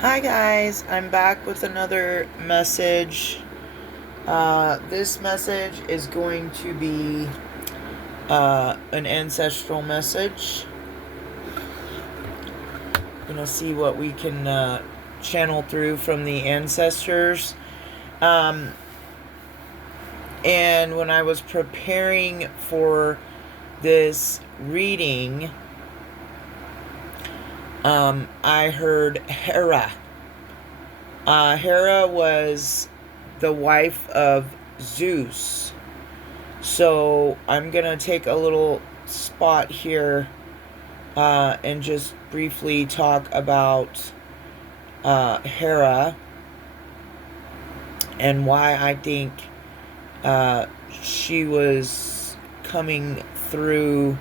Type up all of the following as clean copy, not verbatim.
Hi guys, I'm back with another message. This message is going to be an ancestral message. Gonna see what we can channel through from the ancestors. Um, and when I was preparing for this reading, I heard Hera. Hera was the wife of Zeus. So I'm going to take a little spot here and just briefly talk about Hera and why I think she was coming through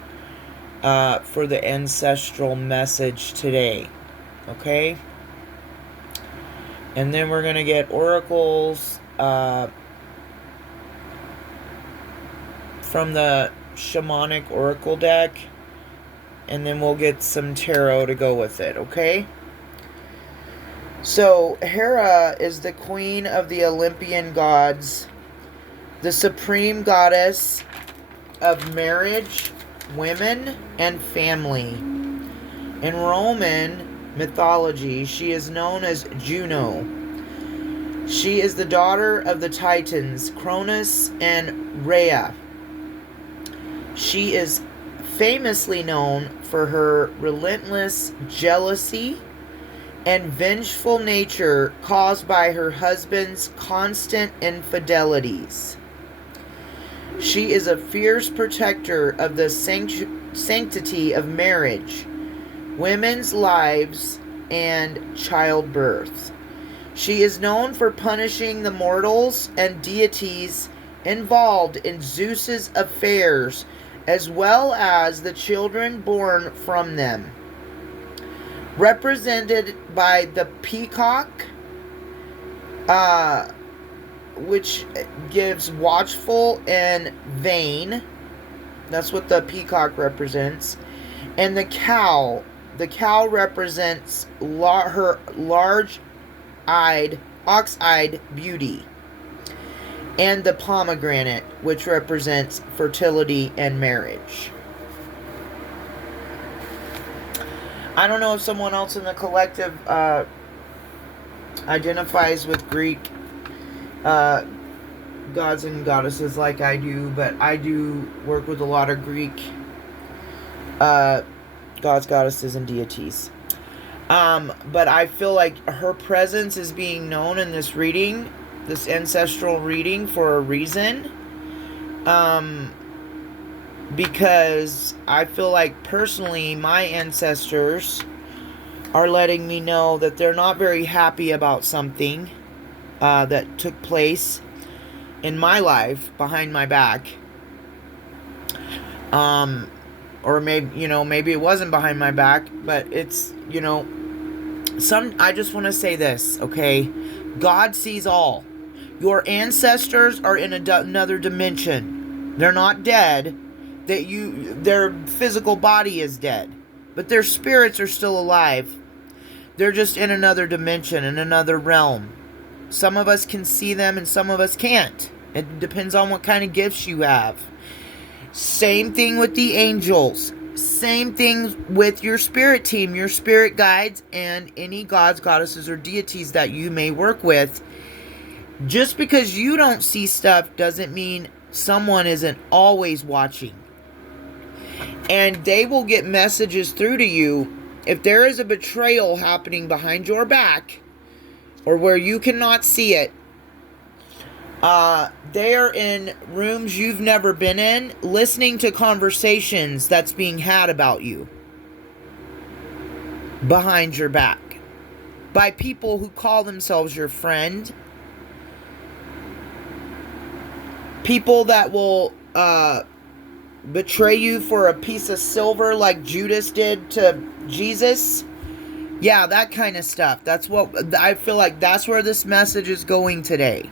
for the ancestral message today. Okay? And then we're going to get oracles from the shamanic oracle deck. And then we'll get some tarot to go with it, okay? So, Hera is the queen of the Olympian gods, the supreme goddess of marriage, women, and family. In Roman mythology, she is known as Juno. She is the daughter of the Titans, Cronus and Rhea. She is famously known for her relentless jealousy and vengeful nature caused by her husband's constant infidelities. She is a fierce protector of the sanctity of marriage, women's lives, and childbirth. She is known for punishing the mortals and deities involved in Zeus's affairs, as well as the children born from them. Represented by the peacock, which gives watchful and vain. That's what the peacock represents. And the cow. The cow represents her large-eyed, ox-eyed beauty. And the pomegranate, which represents fertility and marriage. I don't know if someone else in the collective identifies with Greek gods and goddesses like I do, but I do work with a lot of Greek gods, goddesses, and deities. But I feel like her presence is being known in this reading, this ancestral reading, for a reason. Because I feel like personally my ancestors are letting me know that they're not very happy about something that took place in my life behind my back. Or maybe it wasn't behind my back, but it's, I just want to say this, okay? God sees all. Your ancestors are in another dimension. They're not dead. Their physical body is dead, but their spirits are still alive. They're just in another dimension, in another realm. Some of us can see them and some of us can't. It depends on what kind of gifts you have. Same thing with the angels. Same thing with your spirit team, your spirit guides, and any gods, goddesses, or deities that you may work with. Just because you don't see stuff doesn't mean someone isn't always watching. And they will get messages through to you if there is a betrayal happening behind your back or where you cannot see it. They are in rooms you've never been in, listening to conversations that's being had about you behind your back by people who call themselves your friend, people that will betray you for a piece of silver like Judas did to Jesus. Yeah, that kind of stuff. That's what I feel like. That's where this message is going today.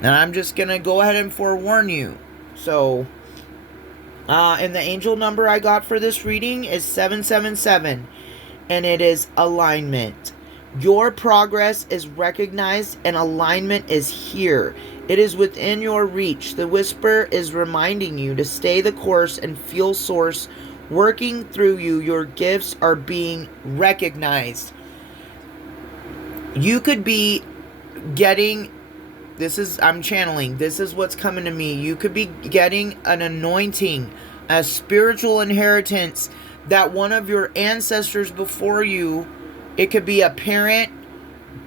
And I'm just going to go ahead and forewarn you. So, and the angel number I got for this reading is 777. And it is alignment. Your progress is recognized and alignment is here. It is within your reach. The whisper is reminding you to stay the course and feel source working through you. Your gifts are being recognized. You could be getting, I'm channeling, this is what's coming to me. You could be getting an anointing, a spiritual inheritance that one of your ancestors before you, it could be a parent,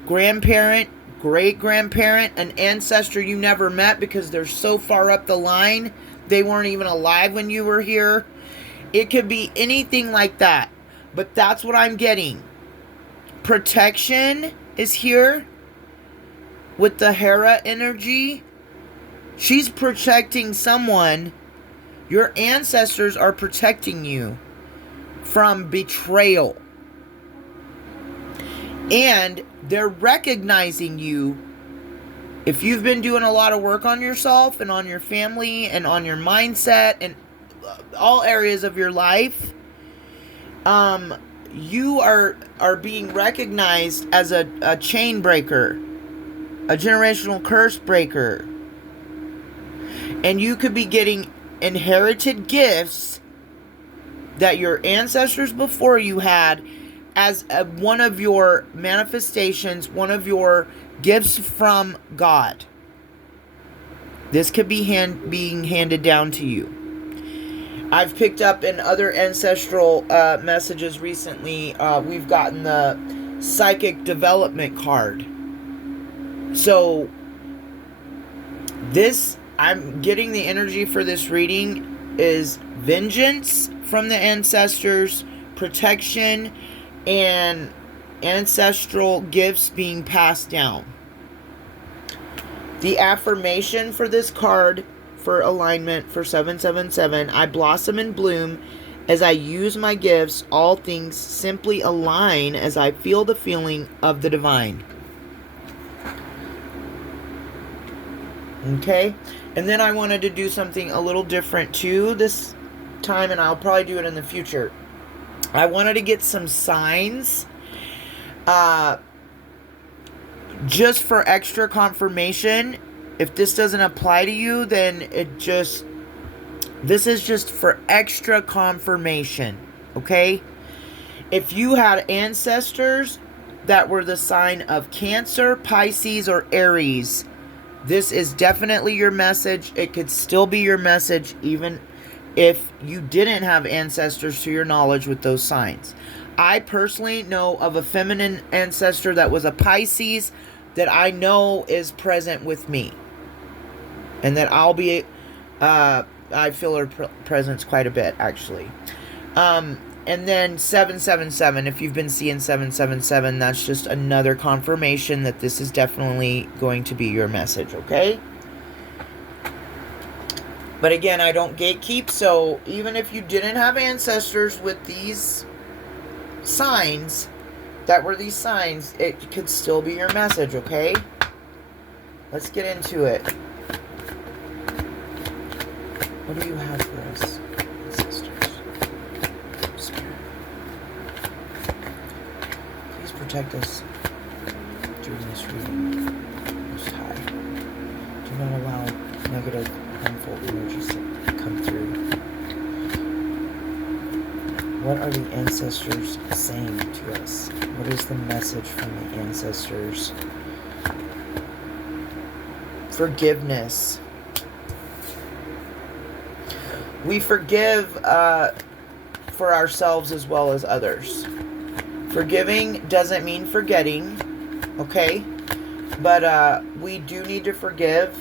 grandparent, great-grandparent, an ancestor you never met because they're so far up the line, they weren't even alive when you were here. It could be anything like that. But that's what I'm getting. Protection is here with the Hera energy. She's protecting someone. Your ancestors are protecting you from betrayal. And they're recognizing you. If you've been doing a lot of work on yourself and on your family and on your mindset and all areas of your life, you are being recognized as a chain breaker, a generational curse breaker. And you could be getting inherited gifts that your ancestors before you had as one of your manifestations, one of your gifts from God. This could be being handed down to you. I've picked up in other ancestral messages recently, we've gotten the psychic development card. So this, I'm getting the energy for this reading is vengeance from the ancestors, protection, and ancestral gifts being passed down. The affirmation for this card for alignment for 777, I blossom and bloom as I use my gifts. All things simply align as I feel the feeling of the divine. Okay, and then I wanted to do something a little different too this time, and I'll probably do it in the future. I wanted to get some signs just for extra confirmation. If this doesn't apply to you, then this is just for extra confirmation, okay? If you had ancestors that were the sign of Cancer, Pisces, or Aries, this is definitely your message. It could still be your message even if you didn't have ancestors to your knowledge with those signs. I personally know of a feminine ancestor that was a Pisces that I know is present with me. And that I'll be, I feel her presence quite a bit, actually. And then 777, if you've been seeing 777, that's just another confirmation that this is definitely going to be your message, okay? But again, I don't gatekeep, so even if you didn't have ancestors with these signs, that were these signs, it could still be your message, okay? Let's get into it. What do you have for us, ancestors? Spirit. Please protect us during this reading. Most High. Do not allow negative, harmful energies to come through. What are the ancestors saying to us? What is the message from the ancestors? Forgiveness. We forgive for ourselves as well as others. Forgiving doesn't mean forgetting, okay? But we do need to forgive.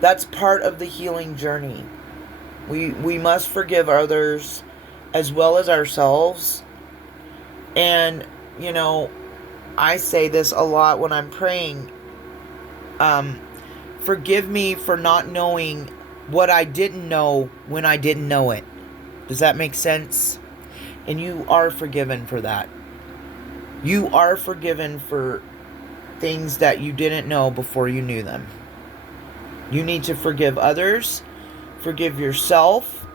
That's part of the healing journey. We must forgive others as well as ourselves. And, you know, I say this a lot when I'm praying. Forgive me for not knowing what I didn't know when I didn't know it. Does that make sense? And you are forgiven for that. You are forgiven for things that you didn't know before you knew them. You need to forgive others. Forgive yourself.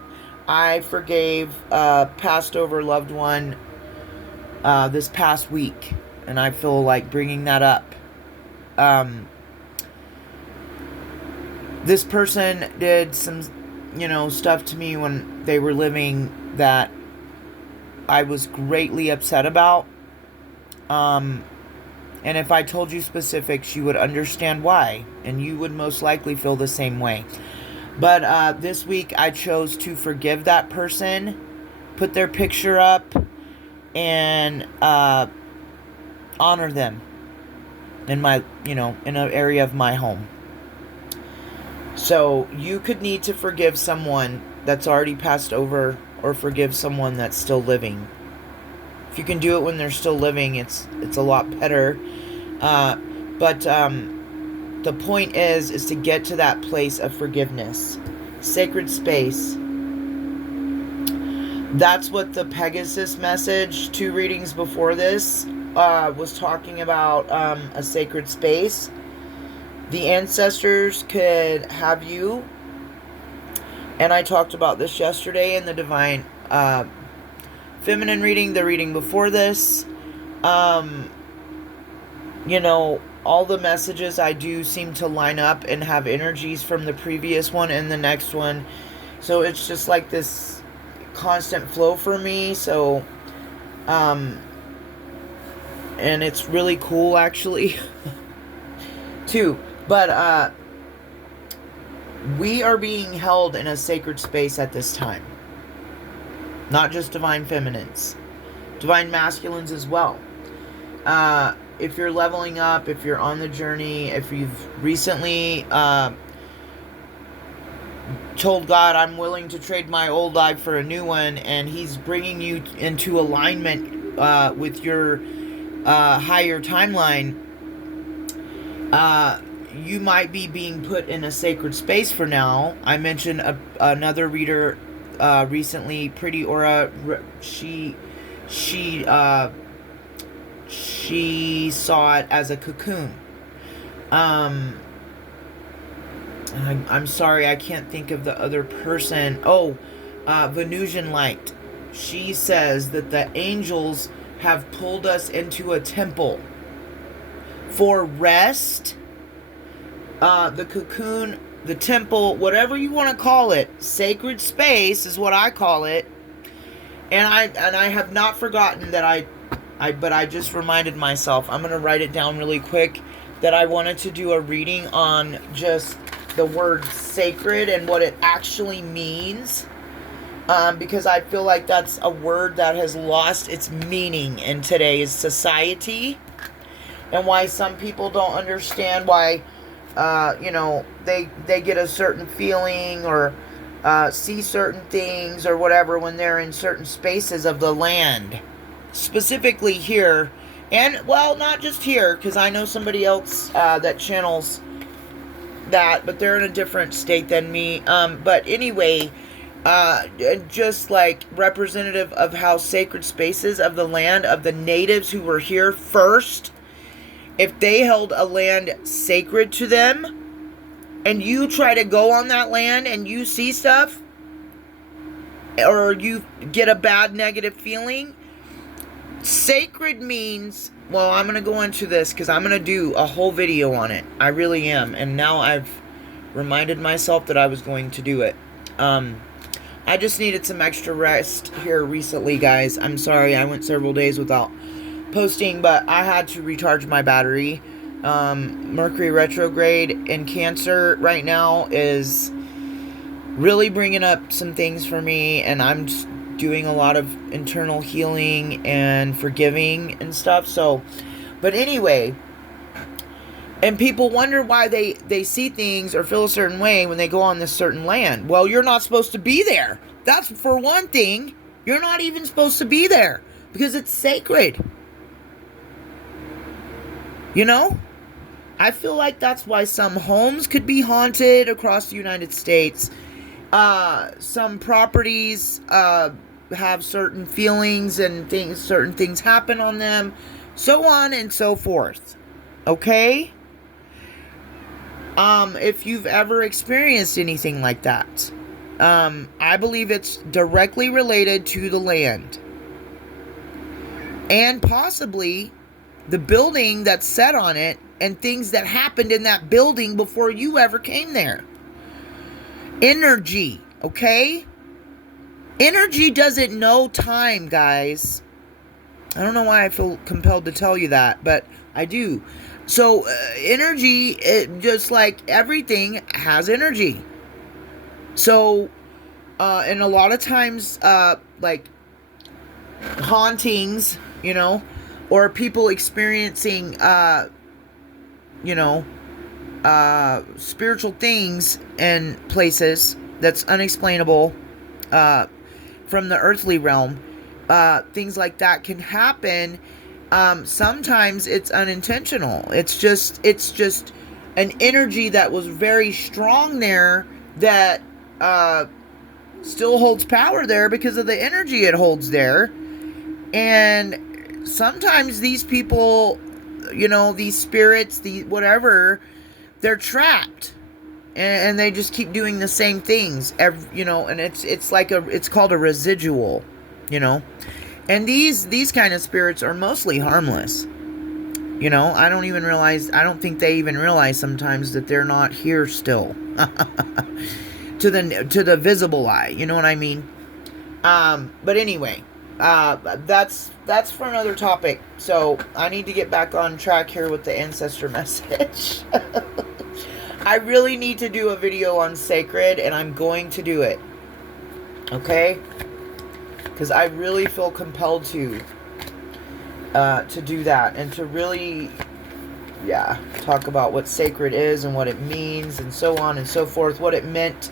I forgave a passed over loved one this past week, and I feel like bringing that up. This person did some, stuff to me when they were living that I was greatly upset about. And if I told you specifics, you would understand why, and you would most likely feel the same way. But this week, I chose to forgive that person, put their picture up, and honor them in my, in an area of my home. So you could need to forgive someone that's already passed over, or forgive someone that's still living. If you can do it when they're still living, it's a lot better. But the point is to get to that place of forgiveness. Sacred space. That's what the Pegasus message, 2 readings before this, was talking about, a sacred space. The ancestors could have you, and I talked about this yesterday in the Divine Feminine reading, the reading before this. All the messages I do seem to line up and have energies from the previous one and the next one. So it's just like this constant flow for me. So, and it's really cool actually, too. But, we are being held in a sacred space at this time. Not just divine feminines. Divine masculines as well. If you're leveling up, if you're on the journey, if you've recently told God, I'm willing to trade my old life for a new one, and He's bringing you into alignment with your higher timeline, you might be being put in a sacred space for now. I mentioned another reader recently, Pretty Aura. She saw it as a cocoon. I'm sorry, I can't think of the other person. Venusian Light. She says that the angels have pulled us into a temple for rest. The cocoon, the temple, whatever you want to call it, sacred space is what I call it. And I have not forgotten that but I just reminded myself, I'm going to write it down really quick, that I wanted to do a reading on just the word sacred and what it actually means. Because I feel like that's a word that has lost its meaning in today's society. And why some people don't understand why, they get a certain feeling or see certain things or whatever when they're in certain spaces of the land. Specifically here, and, well, not just here, because I know somebody else that channels that, but they're in a different state than me. But anyway, just like representative of how sacred spaces of the land of the natives who were here first, if they held a land sacred to them, and you try to go on that land and you see stuff, or you get a bad negative feeling, sacred means, well, I'm going to go into this because I'm going to do a whole video on it. I really am. And now I've reminded myself that I was going to do it. I just needed some extra rest here recently, guys. I'm sorry, I went several days without posting, but I had to recharge my battery. Mercury retrograde in Cancer right now is really bringing up some things for me, and I'm just doing a lot of internal healing and forgiving and stuff. So, but anyway, and people wonder why they see things or feel a certain way when they go on this certain land. Well, you're not supposed to be there. That's for one thing. You're not even supposed to be there because it's sacred. I feel like that's why some homes could be haunted across the United States. Some properties have certain feelings and things, certain things happen on them, so on and so forth. Okay? If you've ever experienced anything like that, I believe it's directly related to the land. and possibly the building that's set on it and things that happened in that building before you ever came there. Energy, okay? Energy doesn't know time, guys. I don't know why I feel compelled to tell you that, but I do. So, energy, just like everything, has energy. So, and a lot of times, like hauntings, or people experiencing, spiritual things in places that's unexplainable, from the earthly realm, things like that can happen. Sometimes it's unintentional. It's just an energy that was very strong there that still holds power there because of the energy it holds there. And sometimes these people, these spirits, whatever, they're trapped. And they just keep doing the same things, and it's called a residual, and these kind of spirits are mostly harmless. I don't think they even realize sometimes that they're not here still, to the visible eye, you know what I mean? But anyway, that's for another topic. So I need to get back on track here with the ancestor message. I really need to do a video on sacred, and I'm going to do it. Okay? Because I really feel compelled to do that, and to really, talk about what sacred is and what it means and so on and so forth, what it meant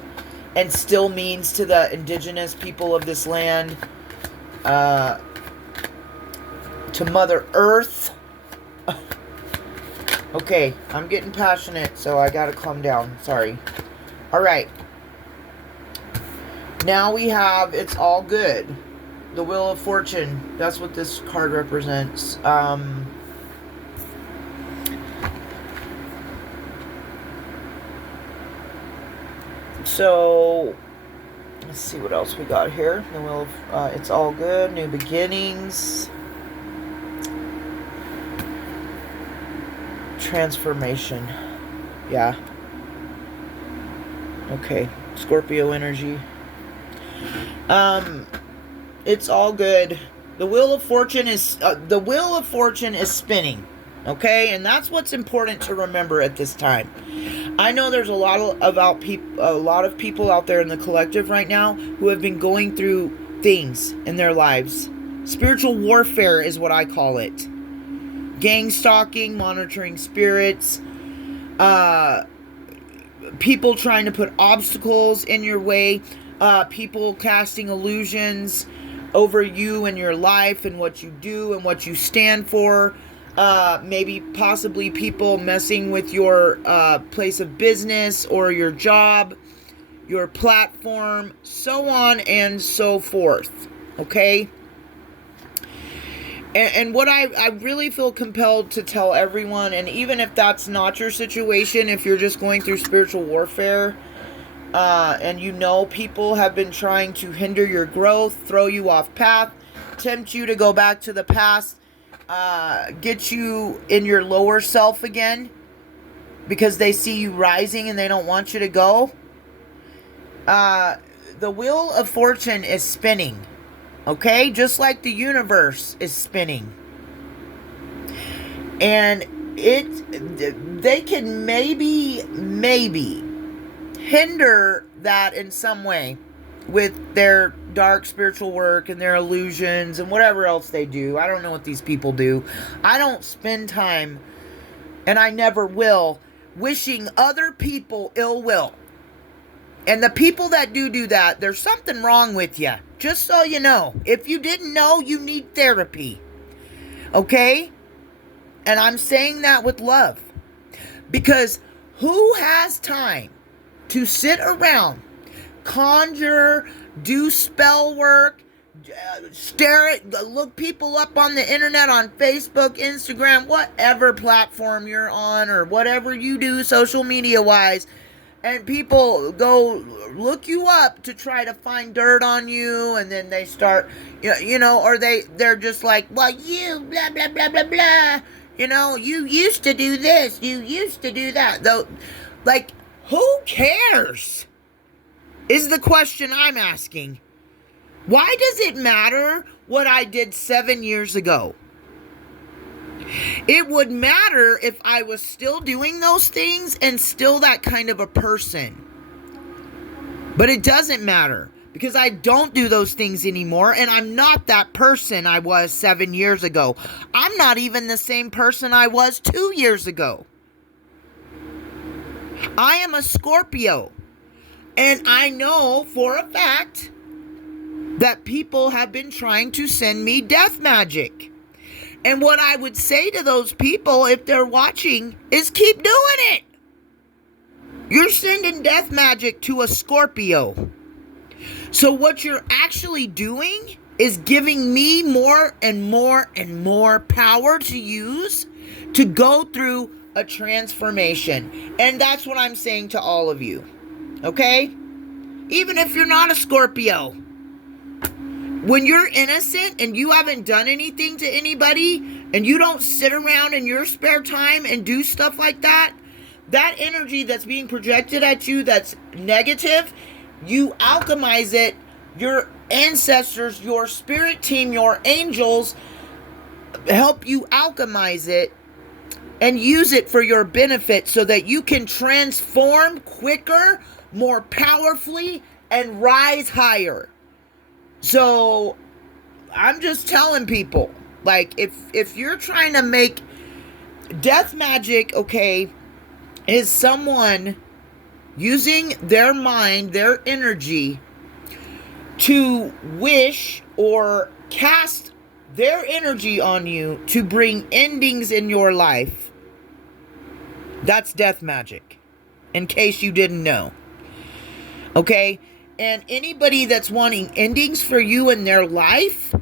and still means to the indigenous people of this land, to Mother Earth. Okay, I'm getting passionate, so I gotta calm down. Sorry. Alright. Now we have It's All Good. The Wheel of Fortune. That's what this card represents. So, let's see what else we got here. The Wheel of, It's All Good. New Beginnings. Transformation. Yeah. Okay. Scorpio energy. It's all good. The Wheel of Fortune is spinning. Okay? And that's what's important to remember at this time. I know there's a lot of people out there in the collective right now who have been going through things in their lives. Spiritual warfare is what I call it. Gang stalking, monitoring spirits, people trying to put obstacles in your way, people casting illusions over you and your life and what you do and what you stand for, maybe possibly people messing with your place of business or your job, your platform, so on and so forth, okay? And what I really feel compelled to tell everyone, and even if that's not your situation, if you're just going through spiritual warfare, and people have been trying to hinder your growth, throw you off path, tempt you to go back to the past, get you in your lower self again, because they see you rising and they don't want you to go, the Wheel of Fortune is spinning. Okay, just like the universe is spinning. And they can maybe hinder that in some way with their dark spiritual work and their illusions and whatever else they do. I don't know what these people do. I don't spend time, and I never will, wishing other people ill will. And the people that do that, there's something wrong with you. Just so you know. If you didn't know, you need therapy. Okay? And I'm saying that with love. Because who has time to sit around, conjure, do spell work, look people up on the internet, on Facebook, Instagram, whatever platform you're on, or whatever you do social media wise, And people go look you up to try to find dirt on you, and then they start, or they're just like, well, you, blah, blah, blah, blah, blah. You used to do this, you used to do that. Though, like, who cares? Is the question I'm asking. Why does it matter what I did 7 years ago? It would matter if I was still doing those things and still that kind of a person. But it doesn't matter because I don't do those things anymore, and I'm not that person I was 7 years ago. I'm not even the same person I was 2 years ago. I am a Scorpio, and I know for a fact that people have been trying to send me death magic. And what I would say to those people, if they're watching, is keep doing it. You're sending death magic to a Scorpio. So what you're actually doing is giving me more and more and more power to use to go through a transformation. And that's what I'm saying to all of you. Okay? Even if you're not a Scorpio. When you're innocent and you haven't done anything to anybody and you don't sit around in your spare time and do stuff like that, that energy that's being projected at you that's negative, you alchemize it. Your ancestors, your spirit team, your angels help you alchemize it and use it for your benefit so that you can transform quicker, more powerfully, and rise higher. So, I'm just telling people, like, if you're trying to make death magic, okay, is someone using their mind, their energy, to wish or cast their energy on you to bring endings in your life. That's death magic, in case you didn't know. Okay? And anybody that's wanting endings for you in their life,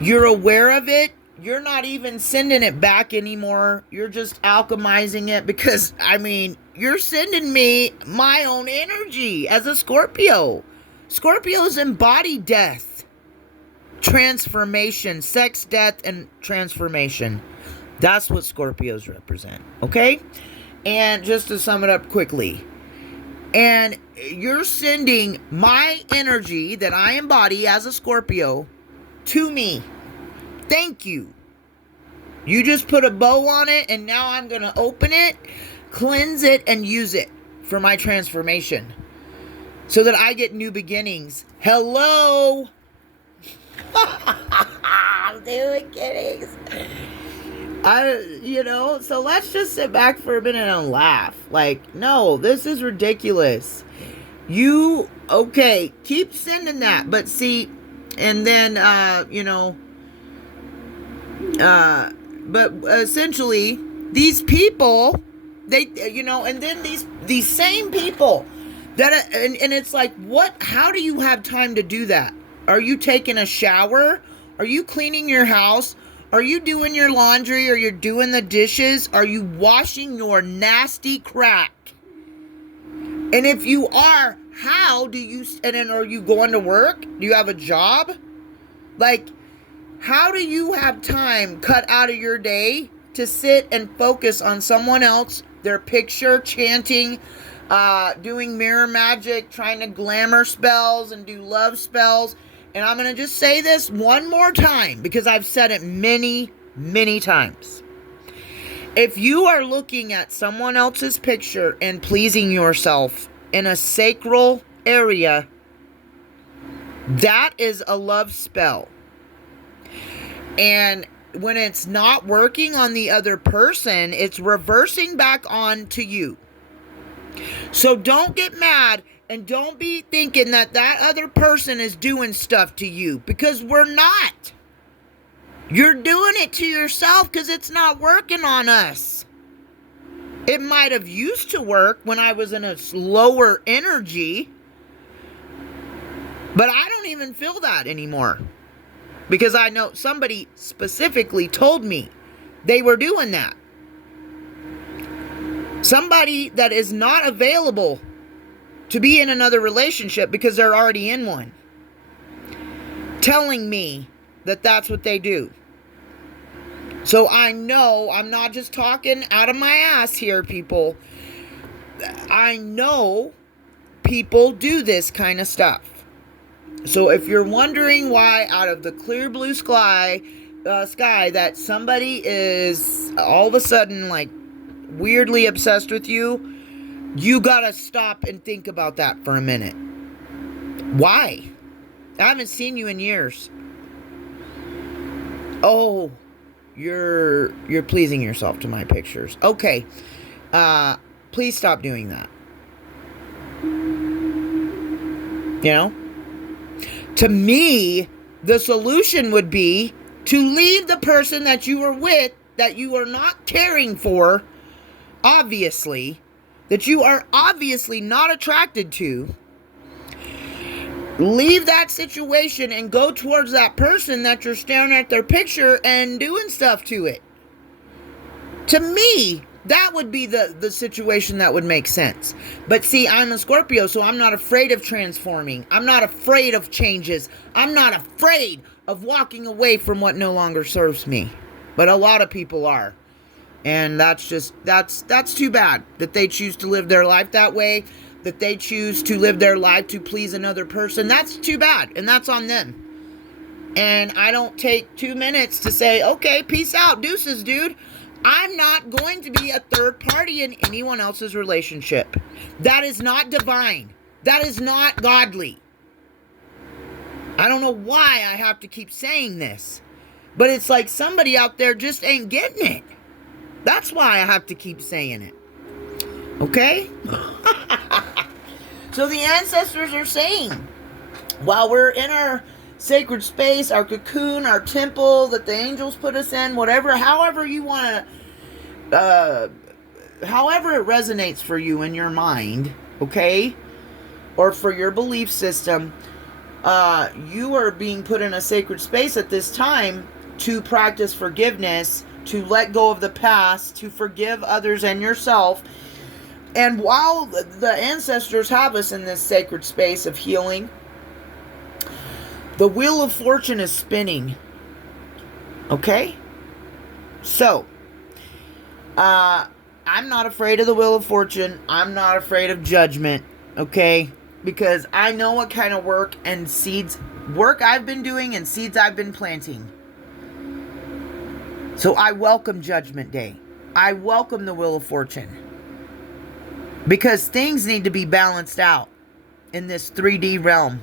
you're aware of it. You're not even sending it back anymore. You're just alchemizing it because, you're sending me my own energy as a Scorpio. Scorpios embody death, transformation, sex, death, and transformation. That's what Scorpios represent. Okay? And just to sum it up quickly, and you're sending my energy that I embody as a Scorpio to me. Thank you. You just put a bow on it, and now I'm going to open it, cleanse it, and use it for my transformation so that I get new beginnings. Hello? I'm doing beginnings. So let's just sit back for a minute and laugh. Like, no, this is ridiculous. Keep sending that. But see, and then, but essentially, these people, and then these same people that, and it's like, how do you have time to do that? Are you taking a shower? Are you cleaning your house? Are you doing your laundry? Are you doing the dishes? Are you washing your nasty crack? And if you are, how do you, and then are you going to work? Do you have a job? Like, how do you have time cut out of your day to sit and focus on someone else, their picture, chanting, doing mirror magic, trying to glamour spells and do love spells? And I'm going to just say this one more time because I've said it many, many times. If you are looking at someone else's picture and pleasing yourself in a sacral area, that is a love spell. And when it's not working on the other person, it's reversing back on to you. So don't get mad and don't be thinking that other person is doing stuff to you, because we're not. You're doing it to yourself because it's not working on us. It might have used to work when I was in a lower energy, but I don't even feel that anymore. Because I know somebody specifically told me they were doing that. somebody that is not available to be in another relationship because they're already in one, telling me that that's what they do. So I know I'm not just talking out of my ass here, people. I know people do this kind of stuff. So if you're wondering why out of the clear blue sky that somebody is all of a sudden like weirdly obsessed with you, you gotta stop and think about that for a minute. Why? I haven't seen you in years. Oh, you're pleasing yourself to my pictures. Okay. Please stop doing that. You know? To me, the solution would be to leave the person that you were with, that you are not caring for, obviously, that you are obviously not attracted to. Leave that situation and go towards that person that you're staring at their picture and doing stuff to it. To me, that would be the situation that would make sense. But see, I'm a Scorpio, so I'm not afraid of transforming. I'm not afraid of changes. I'm not afraid of walking away from what no longer serves me. But a lot of people are. And that's too bad that they choose to live their life that way, that they choose to live their life to please another person. That's too bad, and that's on them. And I don't take 2 minutes to say, okay, peace out, deuces, dude. I'm not going to be a third party in anyone else's relationship. That is not divine. That is not godly. I don't know why I have to keep saying this, but it's like somebody out there just ain't getting it. That's why I have to keep saying it. Okay? So the ancestors are saying, while we're in our sacred space, our cocoon, our temple that the angels put us in, whatever, however you want to, however it resonates for you in your mind, okay? Or for your belief system, you are being put in a sacred space at this time to practice forgiveness, to let go of the past, to forgive others and yourself. And while the ancestors have us in this sacred space of healing, the wheel of fortune is spinning. Okay? So, I'm not afraid of the wheel of fortune. I'm not afraid of judgment. Okay? Because I know what kind of work I've been doing and seeds I've been planting. So I welcome Judgment Day. I welcome the Wheel of Fortune. Because things need to be balanced out in this 3D realm.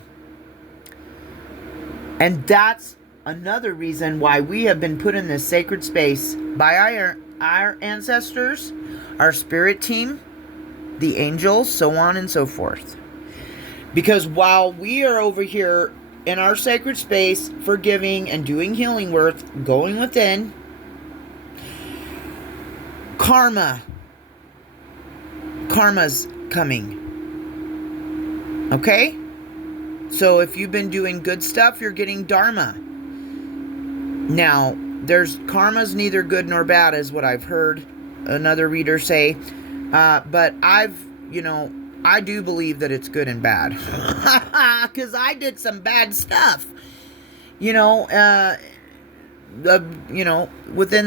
And that's another reason why we have been put in this sacred space by our ancestors, our spirit team, the angels, so on and so forth. Because while we are over here in our sacred space, forgiving and doing healing work, going within, Karma's coming. Okay? So if you've been doing good stuff, you're getting Dharma. Now, karma's neither good nor bad, is what I've heard another reader say. But I do believe that it's good and bad. Because I did some bad stuff. Within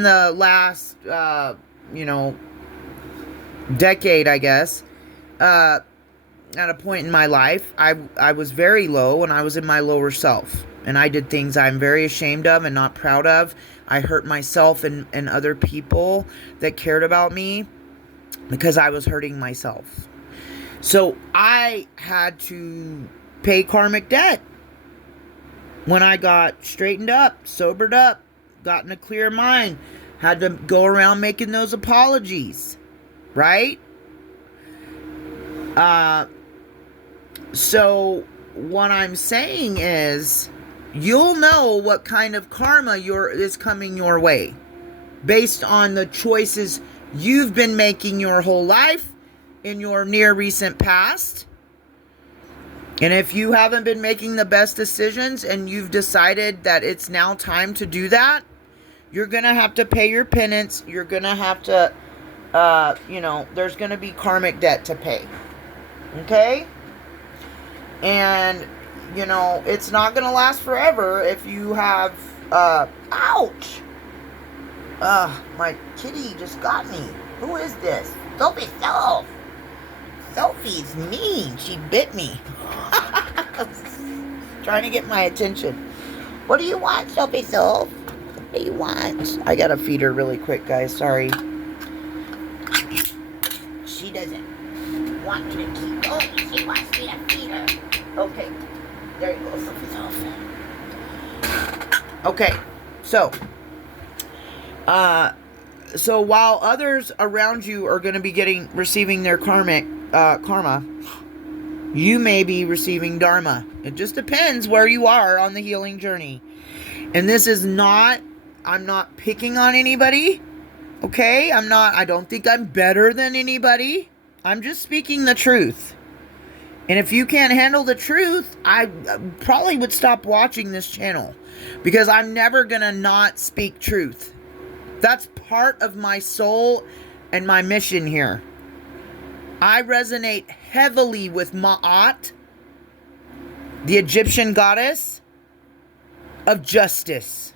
the last, decade, I guess, at a point in my life, I was very low and I was in my lower self. And I did things I'm very ashamed of and not proud of. I hurt myself and other people that cared about me because I was hurting myself. So I had to pay karmic debt. When I got straightened up, sobered up, got in a clear mind, had to go around making those apologies. Right? So what I'm saying is, you'll know what kind of karma is coming your way based on the choices you've been making your whole life in your near recent past. And if you haven't been making the best decisions and you've decided that it's now time to do that, you're going to have to pay your penance. You're going to have to there's going to be karmic debt to pay. Okay? And, it's not going to last forever if you have, ouch! My kitty just got me. Who is this? Sophie, Soph! Sophie's mean. She bit me. Trying to get my attention. What do you want, Sophie, Soph? What do you want? I gotta feed her really quick, guys. Sorry. She doesn't want me to keep going. She wants me to feed her. Okay. There you go, Sophie, Soph. Okay. So while others around you are going to be receiving their karma, you may be receiving dharma. It just depends where you are on the healing journey. And this is I'm not picking on anybody. Okay? I don't think I'm better than anybody. I'm just speaking the truth. And if you can't handle the truth, I probably would stop watching this channel, because I'm never going to not speak truth. That's part of my soul and my mission here. I resonate heavily with Ma'at, the Egyptian goddess of justice.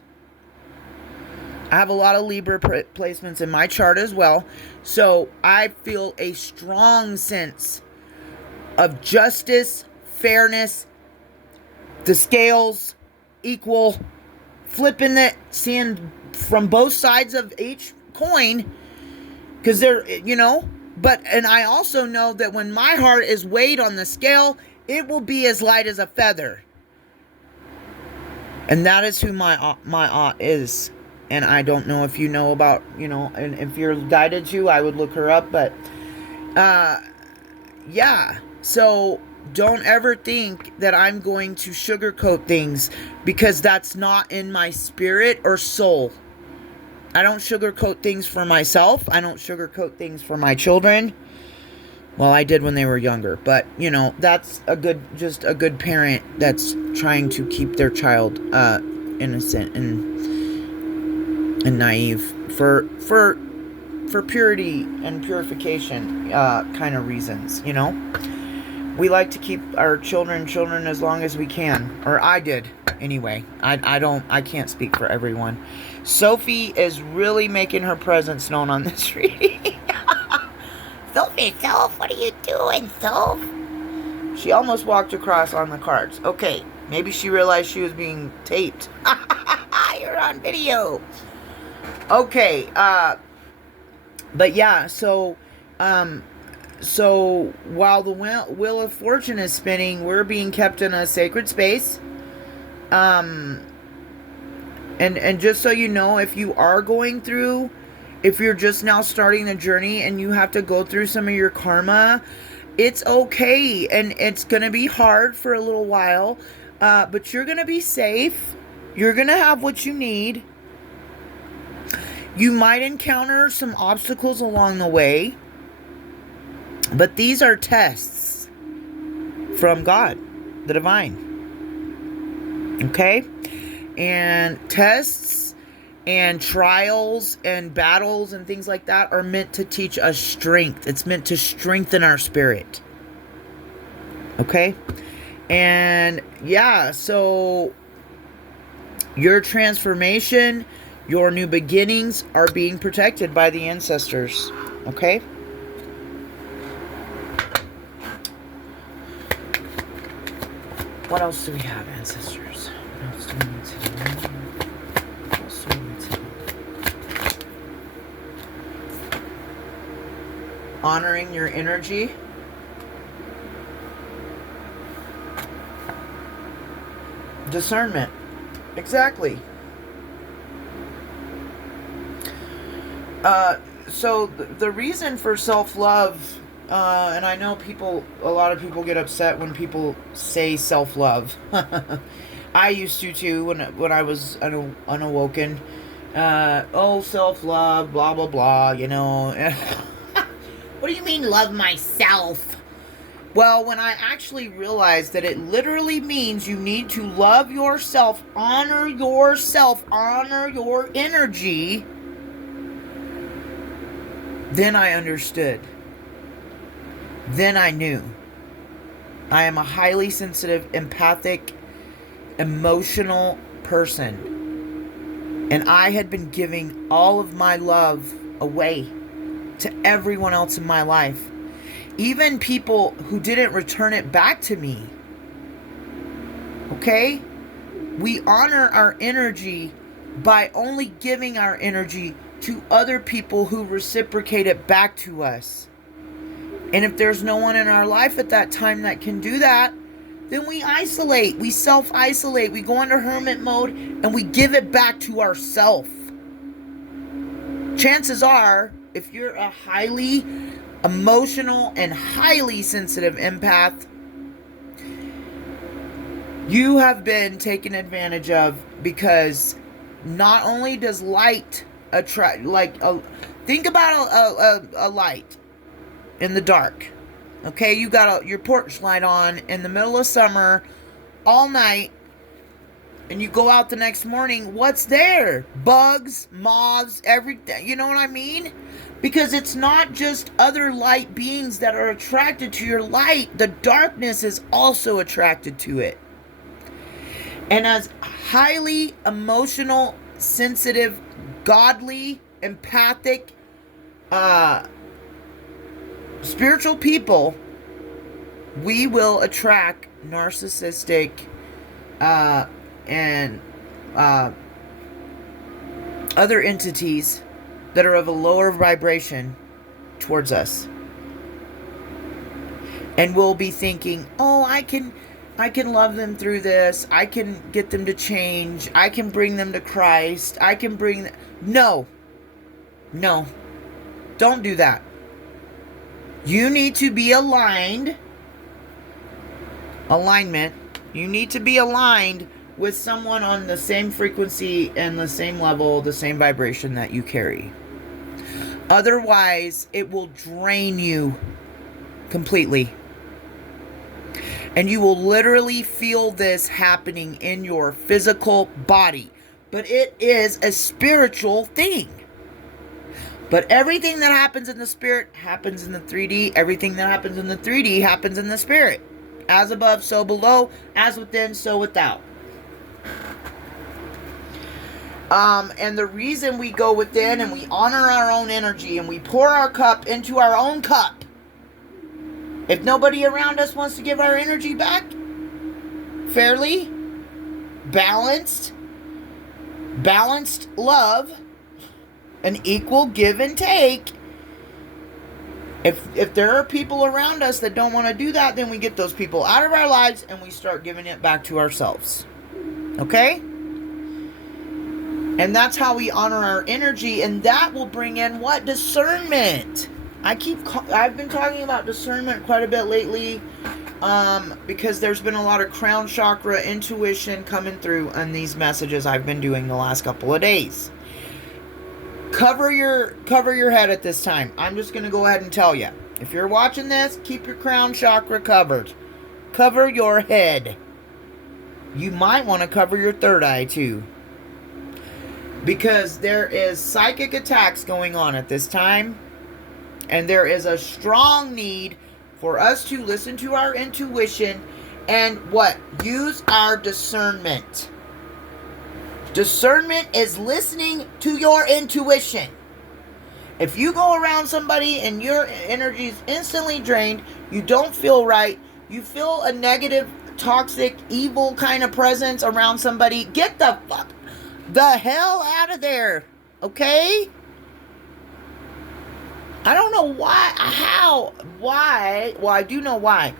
I have a lot of Libra placements in my chart as well. So I feel a strong sense of justice, fairness, the scales equal, flipping it, seeing from both sides of each coin, because and I also know that when my heart is weighed on the scale, it will be as light as a feather. And that is who my aunt is. And I don't know if you know about, and if you're guided to, I would look her up. But yeah, so don't ever think that I'm going to sugarcoat things, because that's not in my spirit or soul. I don't sugarcoat things for myself. I don't sugarcoat things for my children. Well, I did when they were younger, but that's just a good parent that's trying to keep their child innocent and naive for purity and purification kind of reasons. We like to keep our children as long as we can, or I did anyway. I can't speak for everyone. Sophie is really making her presence known on this reading. Sophie, Soph, what are you doing, Soph? She almost walked across on the cards. Okay, maybe she realized she was being taped. You're on video. Okay, but yeah, so while the wheel of fortune is spinning, we're being kept in a sacred space. And just so you know, if you are going through, if you're just now starting the journey and you have to go through some of your karma, it's okay. And it's going to be hard for a little while, but you're going to be safe. You're going to have what you need. You might encounter some obstacles along the way, but these are tests from God, the divine. Okay? And tests and trials and battles and things like that are meant to teach us strength. It's meant to strengthen our spirit. Okay? And yeah, so your transformation, your new beginnings are being protected by the ancestors. Okay? What else do we have, ancestors? What else do we need to do? What else do we need to do? Honoring your energy. Discernment. Exactly. So the reason for self-love, and I know a lot of people get upset when people say self-love. I used to too when I was unawoken. Self-love, blah, blah, blah, What do you mean love myself? Well, when I actually realized that it literally means you need to love yourself, honor your energy, Then I understood. Then I knew. I am a highly sensitive, empathic, emotional person. And I had been giving all of my love away to everyone else in my life. Even people who didn't return it back to me. Okay? We honor our energy by only giving our energy to other people who reciprocate it back to us. And if there's no one in our life at that time that can do that, then we isolate. We self-isolate. We go into hermit mode and we give it back to ourselves. Chances are, if you're a highly emotional and highly sensitive empath, you have been taken advantage of, because not only does light attract, think about a light in the dark. Okay, you got your porch light on in the middle of summer all night, and you go out the next morning, what's there? Bugs, moths, everything. You know what I mean? Because it's not just other light beings that are attracted to your light. The darkness is also attracted to it. And as highly emotional, sensitive, godly, empathic, spiritual people, we will attract narcissistic and other entities that are of a lower vibration towards us. And we'll be thinking, oh, I can love them through this. I can get them to change. I can bring them to Christ. I can bring them. No. Don't do that. You need to be aligned. Alignment. You need to be aligned with someone on the same frequency and the same level, the same vibration that you carry. Otherwise, it will drain you completely. And you will literally feel this happening in your physical body. But it is a spiritual thing. But everything that happens in the spirit happens in the 3D. Everything that happens in the 3D happens in the spirit. As above, so below. As within, so without. And the reason we go within and we honor our own energy and we pour our cup into our own cup. If nobody around us wants to give our energy back fairly, balanced love, an equal give and take. If there are people around us that don't want to do that, then we get those people out of our lives and we start giving it back to ourselves. Okay? And that's how we honor our energy, and that will bring in what? Discernment. I've been talking about discernment quite a bit lately, because there's been a lot of crown chakra intuition coming through on these messages I've been doing the last couple of days. Cover your head at this time. I'm just going to go ahead and tell you. If you're watching this, keep your crown chakra covered. Cover your head. You might want to cover your third eye too. Because there is psychic attacks going on at this time. And there is a strong need for us to listen to our intuition and what? Use our discernment. Discernment is listening to your intuition. If you go around somebody and your energy is instantly drained, you don't feel right, you feel a negative, toxic, evil kind of presence around somebody, get the hell out of there. Okay? I don't know why. Well, I do know why.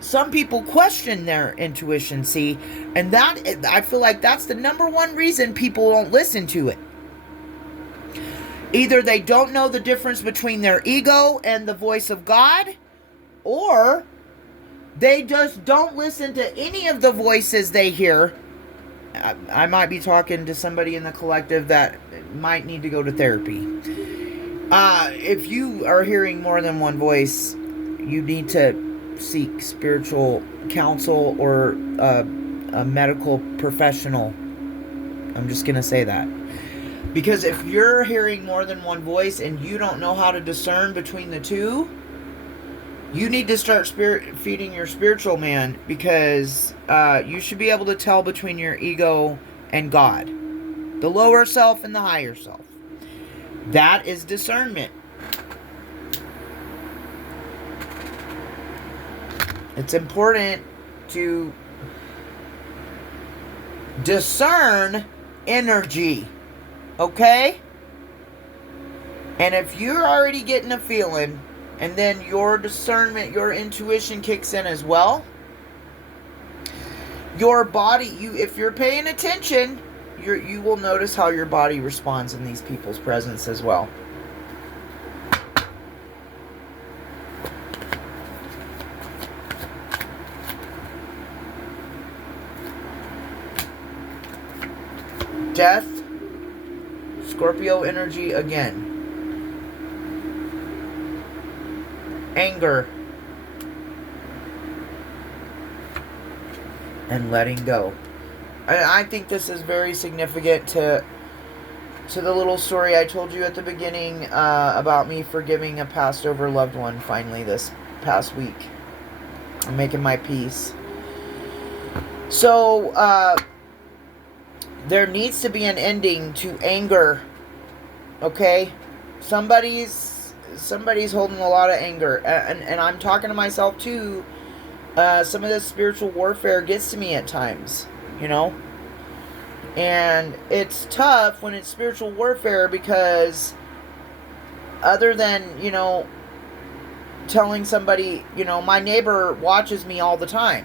Some people question their intuition, see? And I feel like that's the number one reason people don't listen to it. Either they don't know the difference between their ego and the voice of God, or they just don't listen to any of the voices they hear. I might be talking to somebody in the collective that might need to go to therapy. If you are hearing more than one voice, you need to seek spiritual counsel or a medical professional. I'm just going to say that. Because if you're hearing more than one voice and you don't know how to discern between the two, you need to start feeding your spiritual man, because you should be able to tell between your ego and God. The lower self and the higher self. That is discernment. It's important to discern energy. Okay? And if you're already getting a feeling, and then your discernment, your intuition kicks in as well, your body, if you're paying attention, you will notice how your body responds in these people's presence as well. Death, Scorpio energy again. Anger. And letting go. I think this is very significant to the little story I told you at the beginning about me forgiving a passed over loved one finally this past week. I'm making my peace. So, there needs to be an ending to anger. Okay? Somebody's holding a lot of anger. And I'm talking to myself too. Some of this spiritual warfare gets to me at times. You know? And it's tough when it's spiritual warfare, because other than, telling somebody, my neighbor watches me all the time.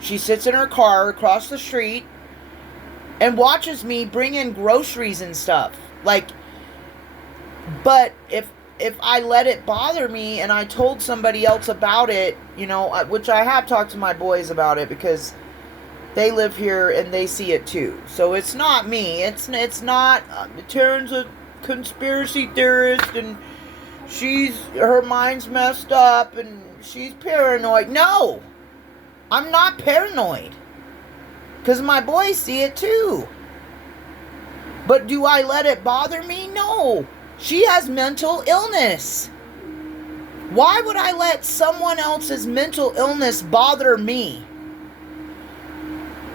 She sits in her car across the street and watches me bring in groceries and stuff. But if I let it bother me and I told somebody else about it, which I have talked to my boys about it, because they live here and they see it too. So it's not me. It's not Taryn's a conspiracy theorist and her mind's messed up and she's paranoid. No, I'm not paranoid. Because my boys see it too. But do I let it bother me? No. She has mental illness. Why would I let someone else's mental illness bother me?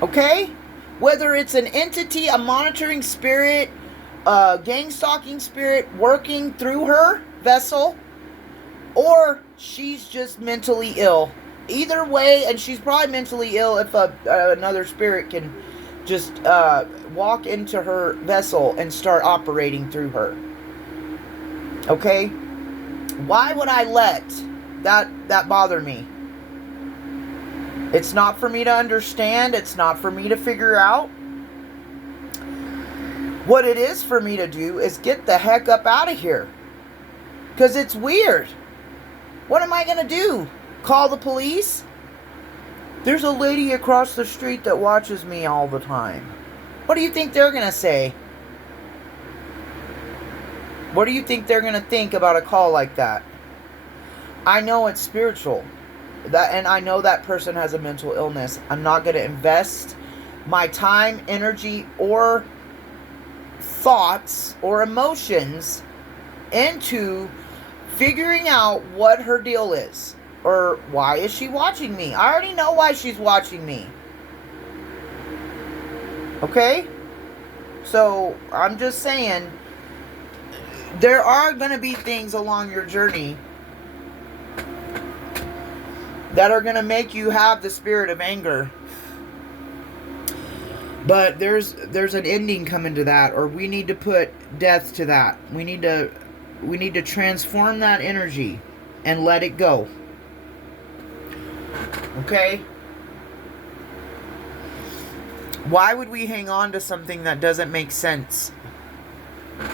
Okay? Whether it's an entity, a monitoring spirit, a gang stalking spirit working through her vessel, or she's just mentally ill. Either way, and she's probably mentally ill if another spirit can just walk into her vessel and start operating through her. Okay? Why would I let that bother me? It's not for me to understand. It's not for me to figure out. What it is for me to do is get the heck up out of here. Because it's weird. What am I going to do? Call the police? There's a lady across the street that watches me all the time. What do you think they're going to say? What do you think they're going to think about a call like that? I know it's spiritual. And I know that person has a mental illness. I'm not going to invest my time, energy, or thoughts or emotions into figuring out what her deal is. Or why is she watching me? I already know why she's watching me. Okay? So, I'm just saying, there are going to be things along your journey that are going to make you have the spirit of anger. But there's an ending coming to that, or we need to put death to that. We need to transform that energy and let it go. Okay? Why would we hang on to something that doesn't make sense?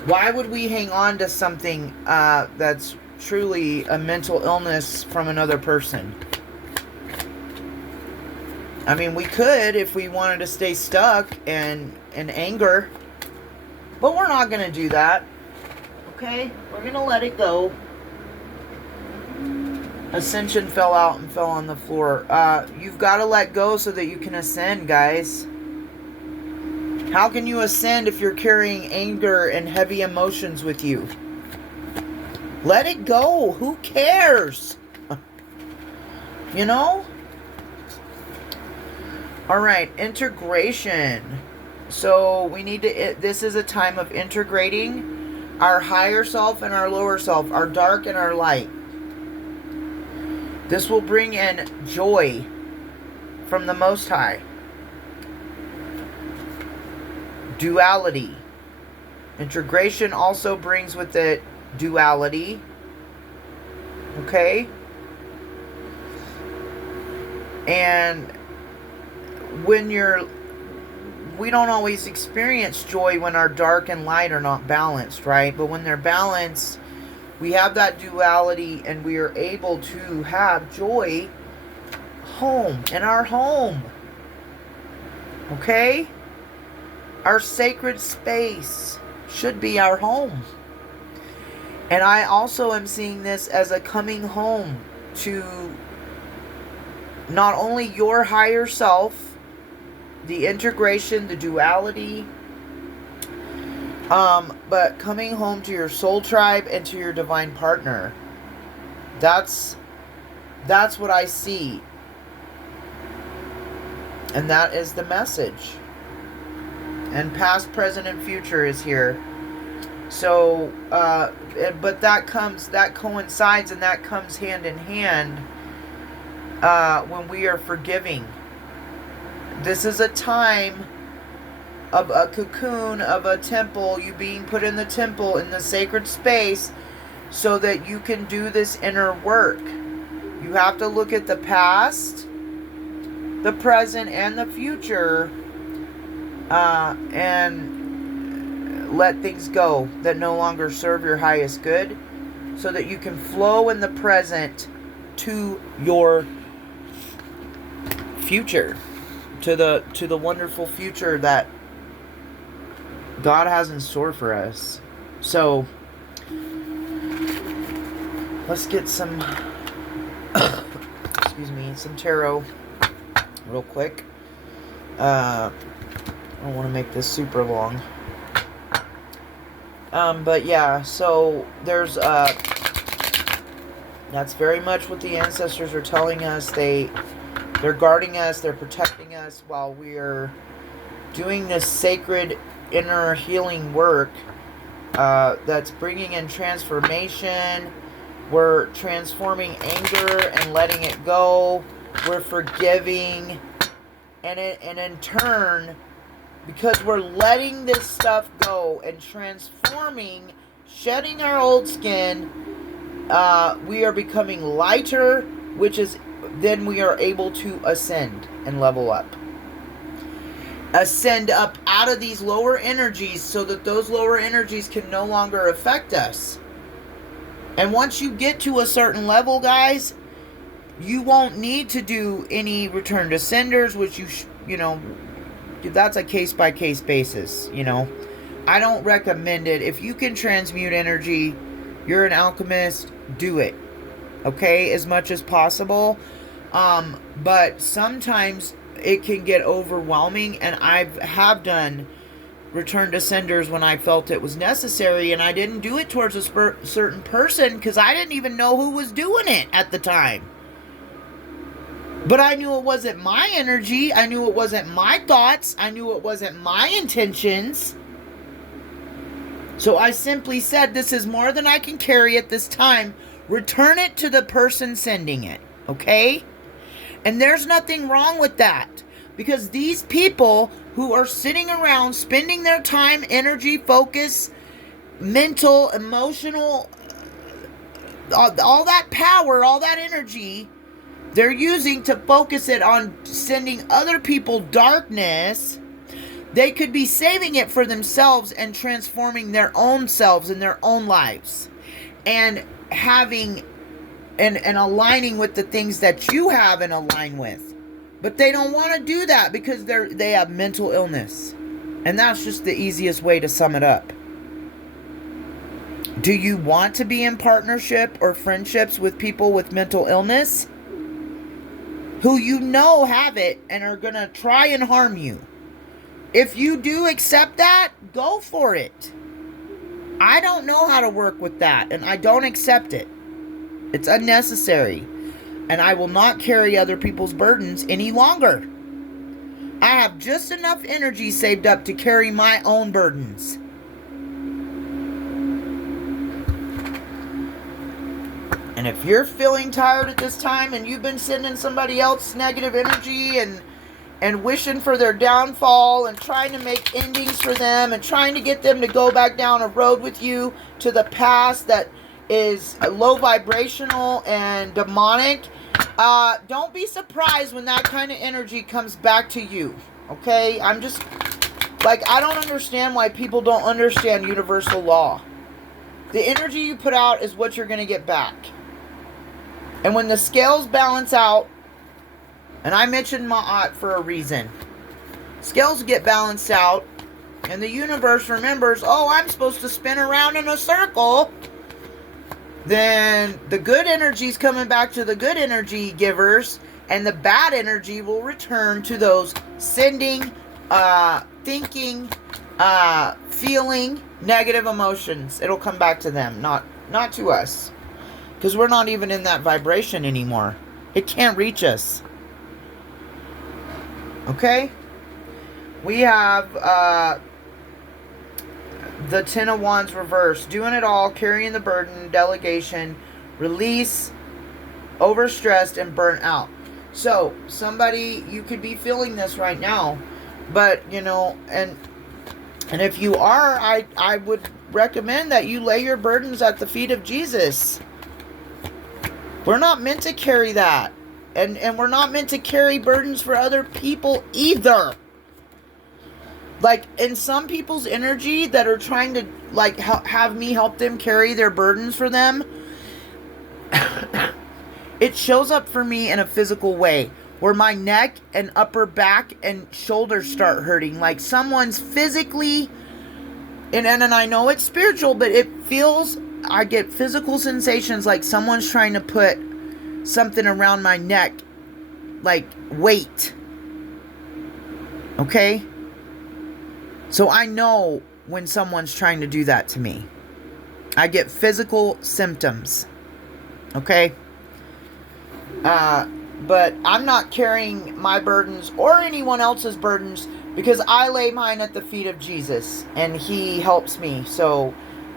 Why would we hang on to something that's truly a mental illness from another person? I mean, we could if we wanted to stay stuck in anger. But we're not going to do that. Okay? We're going to let it go. Ascension fell out and fell on the floor. You've got to let go so that you can ascend, guys. How can you ascend if you're carrying anger and heavy emotions with you? Let it go. Who cares? You know? All right, integration. So we need to, this is a time of integrating our higher self and our lower self, our dark and our light. This will bring in joy from the Most High. Duality. Integration also brings with it duality. Okay? And we don't always experience joy when our dark and light are not balanced, right? But when they're balanced, we have that duality and we are able to have joy in our home. Okay? Our sacred space should be our home. And I also am seeing this as a coming home to not only your higher self, the integration, the duality, but coming home to your soul tribe and to your divine partner. That's what I see. And that is the message. And past, present, and future is here. So, but that coincides and that comes hand in hand when we are forgiving. This is a time of a cocoon, of a temple, you being put in the temple, in the sacred space, so that you can do this inner work. You have to look at the past, the present, and the future, and let things go that no longer serve your highest good, so that you can flow in the present to your future, to the wonderful future that God has in store for us. So let's get some some tarot real quick. I don't want to make this super long. But yeah, so there's that's very much what the ancestors are telling us. They're guarding us, they're protecting us while we're doing this sacred inner healing work that's bringing in transformation. We're transforming anger and letting it go. We're forgiving. And in turn, because we're letting this stuff go and transforming, shedding our old skin, we are becoming lighter, which is then we are able to ascend and level up. Ascend up out of these lower energies so that those lower energies can no longer affect us. And once you get to a certain level, guys, you won't need to do any return to senders, which that's a case-by-case basis, I don't recommend it. If you can transmute energy, you're an alchemist, do it. Okay? As much as possible. But sometimes it can get overwhelming, and I have done return to senders when I felt it was necessary, and I didn't do it towards a certain person because I didn't even know who was doing it at the time. But I knew it wasn't my energy. I knew it wasn't my thoughts. I knew it wasn't my intentions. So I simply said, this is more than I can carry at this time. Return it to the person sending it. Okay? And there's nothing wrong with that. Because these people who are sitting around spending their time, energy, focus, mental, emotional, all that power, all that energy, they're using to focus it on sending other people darkness. They could be saving it for themselves and transforming their own selves and their own lives. And having and aligning with the things that you have and align with. But they don't want to do that because they have mental illness. And that's just the easiest way to sum it up. Do you want to be in partnership or friendships with people with mental illness who have it and are going to try and harm you? If you do accept that, go for it. I don't know how to work with that, and I don't accept it. It's unnecessary. And I will not carry other people's burdens any longer. I have just enough energy saved up to carry my own burdens. And if you're feeling tired at this time and you've been sending somebody else negative energy and wishing for their downfall and trying to make endings for them and trying to get them to go back down a road with you to the past that is low vibrational and demonic, don't be surprised when that kind of energy comes back to you. Okay? I'm just, like, I don't understand why people don't understand universal law. The energy you put out is what you're going to get back. And when the scales balance out, and I mentioned Ma'at for a reason. Scales get balanced out, and the universe remembers, oh, I'm supposed to spin around in a circle. Then the good energy is coming back to the good energy givers, and the bad energy will return to those sending, thinking, feeling negative emotions. It'll come back to them, not to us. Because we're not even in that vibration anymore. It can't reach us. Okay? We have the Ten of Wands reversed. Doing it all, carrying the burden, delegation, release, overstressed, and burnt out. So, somebody, you could be feeling this right now. But, you know, and if you are, I would recommend that you lay your burdens at the feet of Jesus. We're not meant to carry that. And we're not meant to carry burdens for other people either. Like, in some people's energy that are trying to, like, have me help them carry their burdens for them, it shows up for me in a physical way. Where my neck and upper back and shoulders start hurting. Like someone's physically, and I know it's spiritual, but it feels, I get physical sensations like someone's trying to put something around my neck, like weight. Okay? So I know when someone's trying to do that to me. I get physical symptoms. Okay? But I'm not carrying my burdens or anyone else's burdens because I lay mine at the feet of Jesus and He helps me. So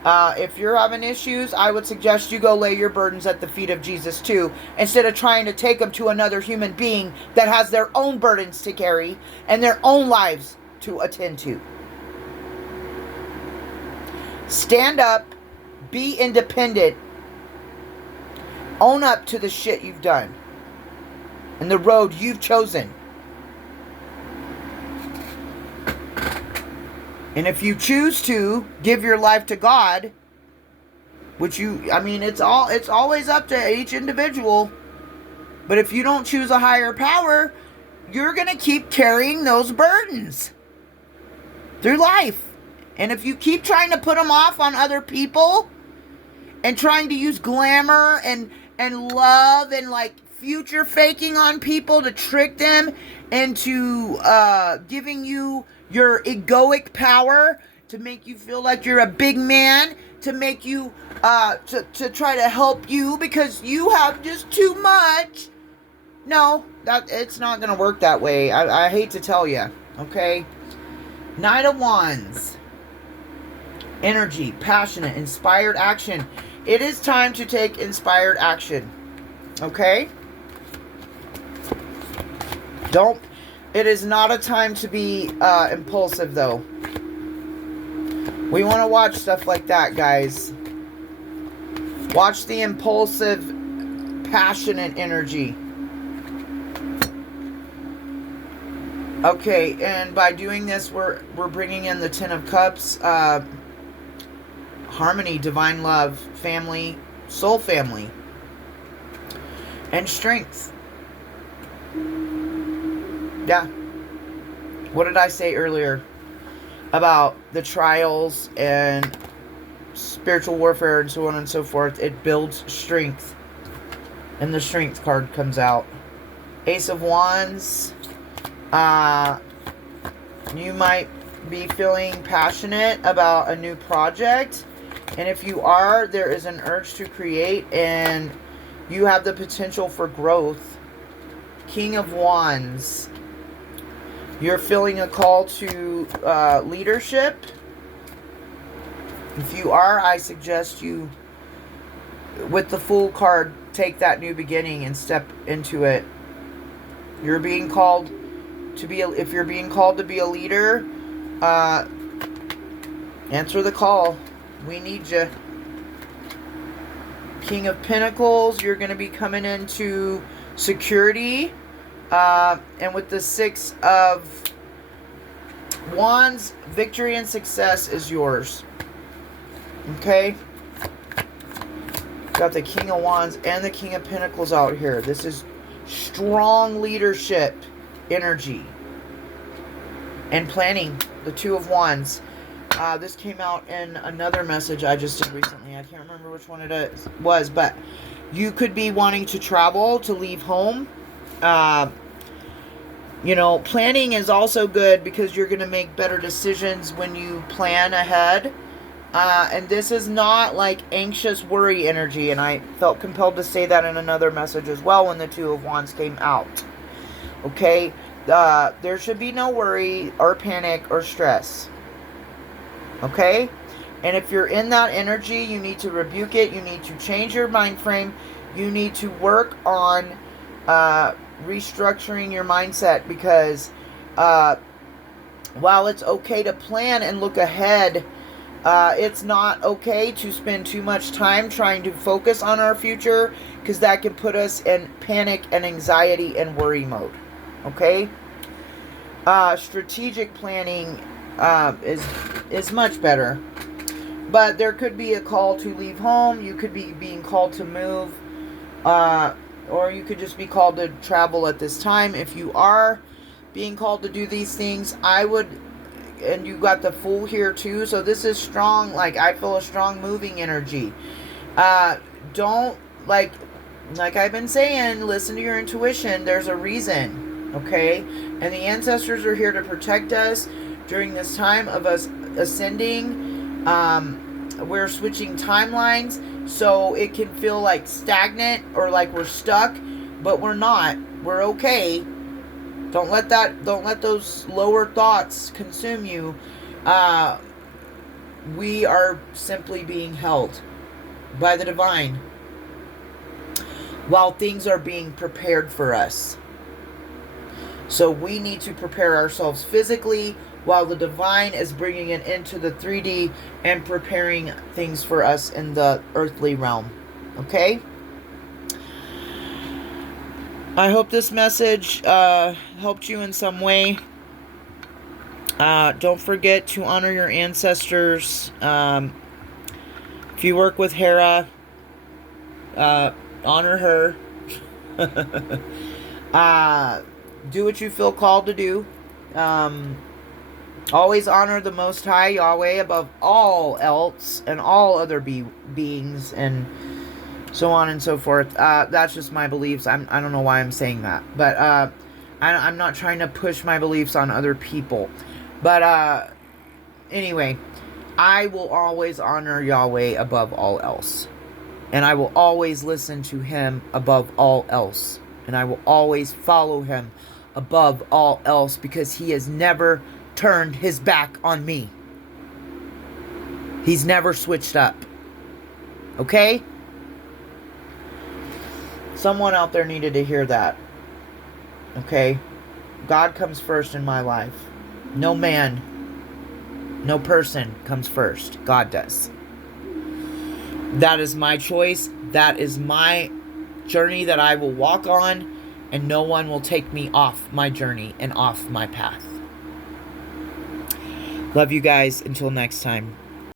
if you're having issues, I would suggest you go lay your burdens at the feet of Jesus too, instead of trying to take them to another human being that has their own burdens to carry and their own lives to attend to. Stand up, be independent, own up to the shit you've done and the road you've chosen. And if you choose to give your life to God, which it's always up to each individual. But if you don't choose a higher power, you're going to keep carrying those burdens through life. And if you keep trying to put them off on other people and trying to use glamour and love and like future faking on people to trick them into giving you your egoic power to make you feel like you're a big man, to make you to try to help you because you have just too much. No, it's not gonna work that way. I hate to tell you. Okay, Knight of Wands, energy, passionate, inspired action. It is time to take inspired action. Okay. It is not a time to be impulsive though. We want to watch stuff like that, guys. Watch the impulsive, passionate energy. Okay, and by doing this, we're bringing in the Ten of Cups, harmony, divine love, family, soul family, and strength. Yeah. What did I say earlier about the trials and spiritual warfare and so on and so forth? It builds strength. And the strength card comes out. Ace of Wands. You might be feeling passionate about a new project. And if you are, there is an urge to create, and you have the potential for growth. King of Wands. You're feeling a call to leadership. If you are, I suggest you, with the Fool card, take that new beginning and step into it. You're being called to be, if you're being called to be a leader, answer the call. We need you. King of Pentacles, you're going to be coming into security. And with the Six of Wands, victory and success is yours. Okay? Got the King of Wands and the King of Pentacles out here. This is strong leadership energy. And planning, the Two of Wands. This came out in another message I just did recently. I can't remember which one it was, but you could be wanting to travel, to leave home. You know, planning is also good because you're going to make better decisions when you plan ahead. And this is not like anxious worry energy. And I felt compelled to say that in another message as well when the Two of Wands came out. Okay? There should be no worry or panic or stress. Okay? And if you're in that energy, you need to rebuke it. You need to change your mind frame. You need to work on restructuring your mindset, because while it's okay to plan and look ahead, it's not okay to spend too much time trying to focus on our future, because that can put us in panic and anxiety and worry mode. Okay? Strategic planning is much better. But there could be a call to leave home. You could be being called to move. Or you could just be called to travel at this time. If you are being called to do these things, I would, and you got the Fool here too, so this is strong. Like, I feel a strong moving energy. Don't, like I've been saying, listen to your intuition. There's a reason, okay? And the ancestors are here to protect us during this time of us ascending. We're switching timelines, so it can feel like stagnant or like we're stuck, but we're not. We're okay. Don't let those lower thoughts consume you. We are simply being held by the divine while things are being prepared for us. So we need to prepare ourselves physically while the divine is bringing it into the 3D and preparing things for us in the earthly realm. Okay? I hope this message helped you in some way. Don't forget to honor your ancestors. If you work with Hera, honor her. Do what you feel called to do. Always honor the Most High Yahweh above all else and all other beings and so on and so forth. That's just my beliefs. I don't know why I'm saying that, but I'm not trying to push my beliefs on other people. But anyway, I will always honor Yahweh above all else, and I will always listen to Him above all else, and I will always follow Him above all else, because He has never turned His back on me. He's never switched up. Okay? Someone out there needed to hear that. Okay? God comes first in my life. No man, no person comes first. God does. That is my choice. That is my journey that I will walk on, and no one will take me off my journey and off my path. Love you guys. Until next time.